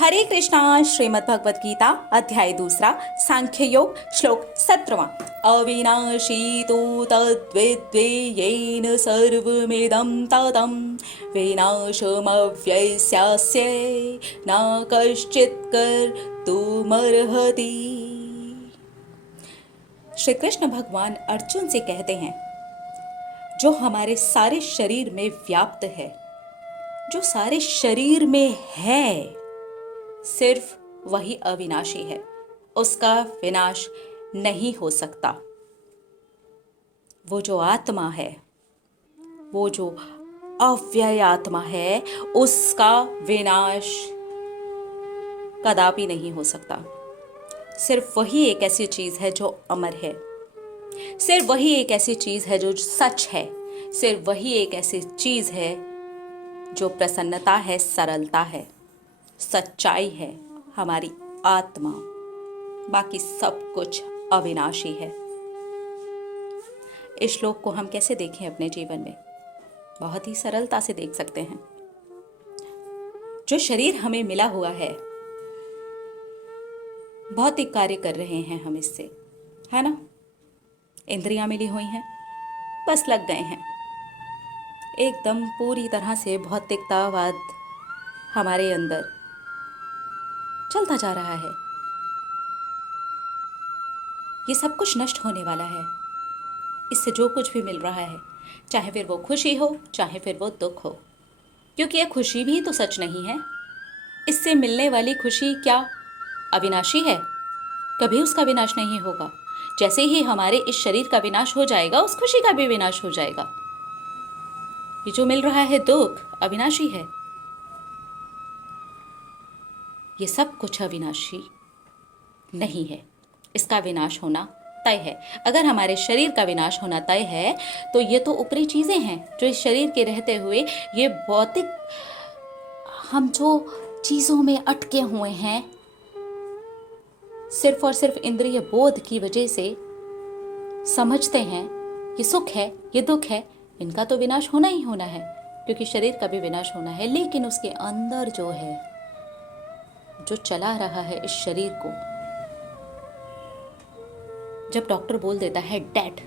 हरे कृष्णा। श्रीमद् भगवद गीता अध्याय 2 सांख्य योग श्लोक 17। अविनाशी तो तद्विद्वेयेन सर्वमिदं ततं विनाशमव्ययस्यास्य न कश्चित् कर्तुमर्हति। श्री कृष्ण भगवान अर्जुन से कहते हैं, जो हमारे सारे शरीर में व्याप्त है, जो सारे शरीर में है, सिर्फ वही अविनाशी है, उसका विनाश नहीं हो सकता। वो जो आत्मा है, वो जो अव्यय आत्मा है, उसका विनाश कदापि नहीं हो सकता। सिर्फ वही एक ऐसी चीज है जो अमर है, सिर्फ वही एक ऐसी चीज है जो सच है, सिर्फ वही एक ऐसी चीज है जो प्रसन्नता है, सरलता है, सच्चाई है, हमारी आत्मा। बाकी सब कुछ अविनाशी है। इस श्लोक को हम कैसे देखें अपने जीवन में? बहुत ही सरलता से देख सकते हैं। जो शरीर हमें मिला हुआ है, भौतिक कार्य कर रहे हैं हम इससे, है ना? इंद्रियां मिली हुई हैं, बस लग गए हैं। एकदम पूरी तरह से भौतिकतावाद हमारे अंदर चलता जा रहा है। ये सब कुछ नष्ट होने वाला है। इससे जो कुछ भी मिल रहा है, चाहे फिर वो खुशी हो, चाहे फिर वो दुख हो, क्योंकि ये खुशी भी तो सच नहीं है। इससे मिलने वाली खुशी क्या अविनाशी है? कभी उसका विनाश नहीं होगा। जैसे ही हमारे इस शरीर का विनाश हो जाएगा, उस खुशी का भी विनाश हो जाएगा। ये जो मिल रहा है दुख, अविनाशी है। ये सब कुछ अविनाशी नहीं है। इसका विनाश होना तय है। अगर हमारे शरीर का विनाश होना तय है, तो ये तो ऊपरी चीजें हैं जो इस शरीर के रहते हुए, ये भौतिक हम जो चीजों में अटके हुए हैं, सिर्फ और सिर्फ इंद्रिय बोध की वजह से समझते हैं ये सुख है, ये दुख है, इनका तो विनाश होना ही होना है, क्योंकि शरीर का भी विनाश होना है। लेकिन उसके अंदर जो है, जो चला रहा है इस शरीर को, जब डॉक्टर बोल देता है डेड,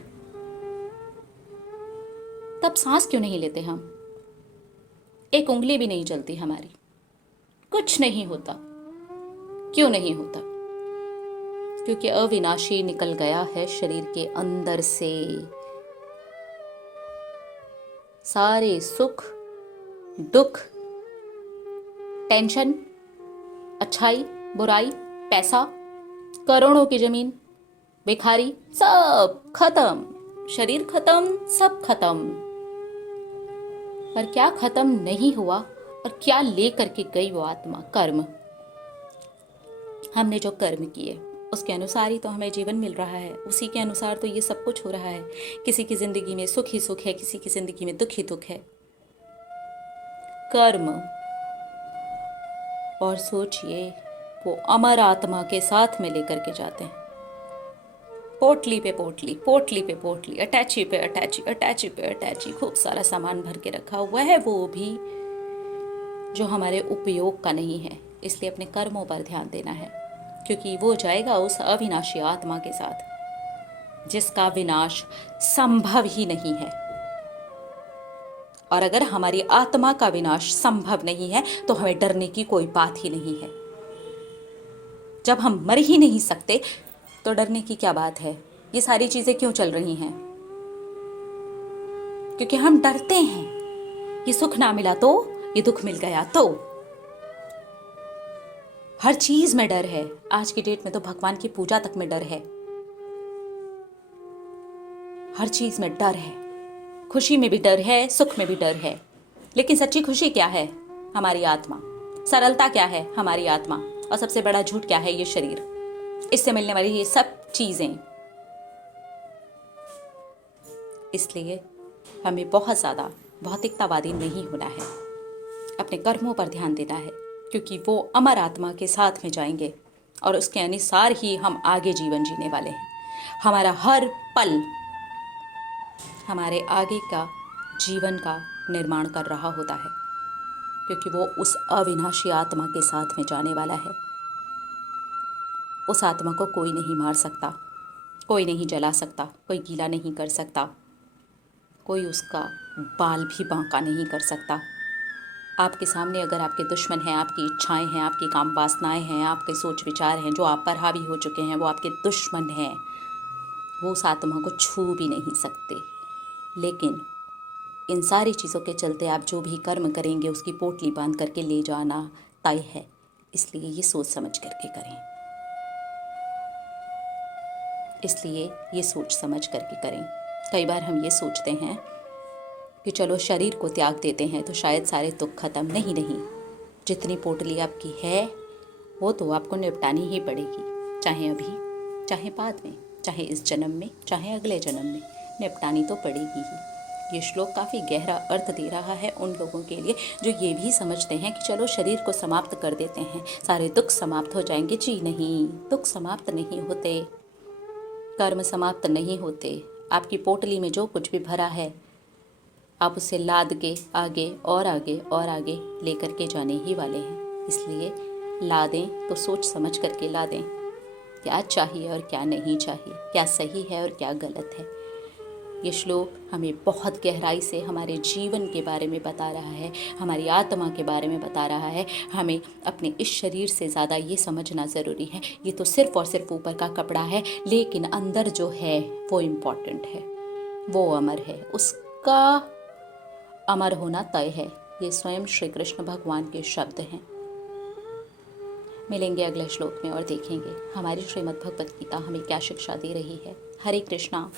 तब सांस क्यों नहीं लेते हम? एक उंगली भी नहीं चलती हमारी, कुछ नहीं होता। क्यों नहीं होता? क्योंकि अविनाशी निकल गया है शरीर के अंदर से। सारे सुख, दुख, टेंशन, अच्छाई, बुराई, पैसा, करोड़ों की जमीन, भिखारी, सब खत्म। शरीर खत्म, सब खत्म। पर क्या खत्म नहीं हुआ और क्या लेकर के गई वो आत्मा? कर्म। हमने जो कर्म किए उसके अनुसार ही तो हमें जीवन मिल रहा है, उसी के अनुसार तो ये सब कुछ हो रहा है। किसी की जिंदगी में सुख ही सुख है, किसी की जिंदगी में दुख ही दुख है। कर्म। और सोचिए, वो अमर आत्मा के साथ में लेकर के जाते हैं। पोटली पे पोटली, पोटली पे पोटली, अटैची पे अटैची, अटैची पे अटैची, खूब सारा सामान भर के रखा हुआ है, वो भी जो हमारे उपयोग का नहीं है। इसलिए अपने कर्मों पर ध्यान देना है, क्योंकि वो जाएगा उस अविनाशी आत्मा के साथ जिसका विनाश संभव ही नहीं है। और अगर हमारी आत्मा का विनाश संभव नहीं है, तो हमें डरने की कोई बात ही नहीं है। जब हम मर ही नहीं सकते, तो डरने की क्या बात है? ये सारी चीजें क्यों चल रही हैं? क्योंकि हम डरते हैं। ये सुख ना मिला तो, ये दुख मिल गया तो। हर चीज में डर है। आज की डेट में तो भगवान की पूजा तक में डर है। हर चीज में डर है। खुशी में भी डर है, सुख में भी डर है। लेकिन सच्ची खुशी क्या है? हमारी आत्मा। सरलता क्या है? हमारी आत्मा। और सबसे बड़ा झूठ क्या है? ये शरीर। इससे मिलने वाली ये सब चीजें। इसलिए हमें बहुत ज्यादा भौतिकतावादी नहीं होना है। अपने कर्मों पर ध्यान देना है, क्योंकि वो अमर आत्मा के साथ में जाएंगे और उसके अनुसार ही हम आगे जीवन जीने वाले हैं। हमारा हर पल हमारे आगे का जीवन का निर्माण कर रहा होता है। क्योंकि वो उस अविनाशी आत्मा के साथ में जाने वाला है। उस आत्मा को कोई नहीं मार सकता, कोई नहीं जला सकता, कोई गीला नहीं कर सकता, कोई उसका बाल भी बांका नहीं कर सकता। आपके सामने अगर आपके दुश्मन हैं, आपकी इच्छाएं हैं, आपकी काम वासनाएं हैं, आपके सोच विचार हैं जो आप पर हावी हो चुके हैं, वो आपके दुश्मन हैं, वो उस आत्मा को छू भी नहीं सकते। लेकिन इन सारी चीज़ों के चलते आप जो भी कर्म करेंगे उसकी पोटली बांध करके ले जाना तय है। इसलिए ये सोच समझ करके करें, इसलिए ये सोच समझ करके करें। कई बार हम ये सोचते हैं कि चलो शरीर को त्याग देते हैं तो शायद सारे दुख खत्म। नहीं नहीं, जितनी पोटली आपकी है वो तो आपको निपटानी ही पड़ेगी, चाहे अभी, चाहे बाद में, चाहे इस जन्म में, चाहे अगले जन्म में, निपटानी तो पड़ेगी ही। ये श्लोक काफ़ी गहरा अर्थ दे रहा है उन लोगों के लिए जो ये भी समझते हैं कि चलो शरीर को समाप्त कर देते हैं, सारे दुख समाप्त हो जाएंगे। जी नहीं, दुख समाप्त नहीं होते, कर्म समाप्त नहीं होते। आपकी पोटली में जो कुछ भी भरा है आप उसे लाद के आगे और आगे और आगे लेकर के जाने ही वाले हैं। इसलिए लादें तो सोच समझ करके लादें, क्या चाहिए और क्या नहीं चाहिए, क्या सही है और क्या गलत है। ये श्लोक हमें बहुत गहराई से हमारे जीवन के बारे में बता रहा है, हमारी आत्मा के बारे में बता रहा है। हमें अपने इस शरीर से ज़्यादा ये समझना ज़रूरी है, ये तो सिर्फ़ और सिर्फ ऊपर का कपड़ा है, लेकिन अंदर जो है वो इम्पॉर्टेंट है, वो अमर है, उसका अमर होना तय है। ये स्वयं श्री कृष्ण भगवान के शब्द हैं। मिलेंगे अगले श्लोक में और देखेंगे हमारी श्रीमद् भगवत गीता हमें क्या शिक्षा दे रही है। हरे कृष्णा।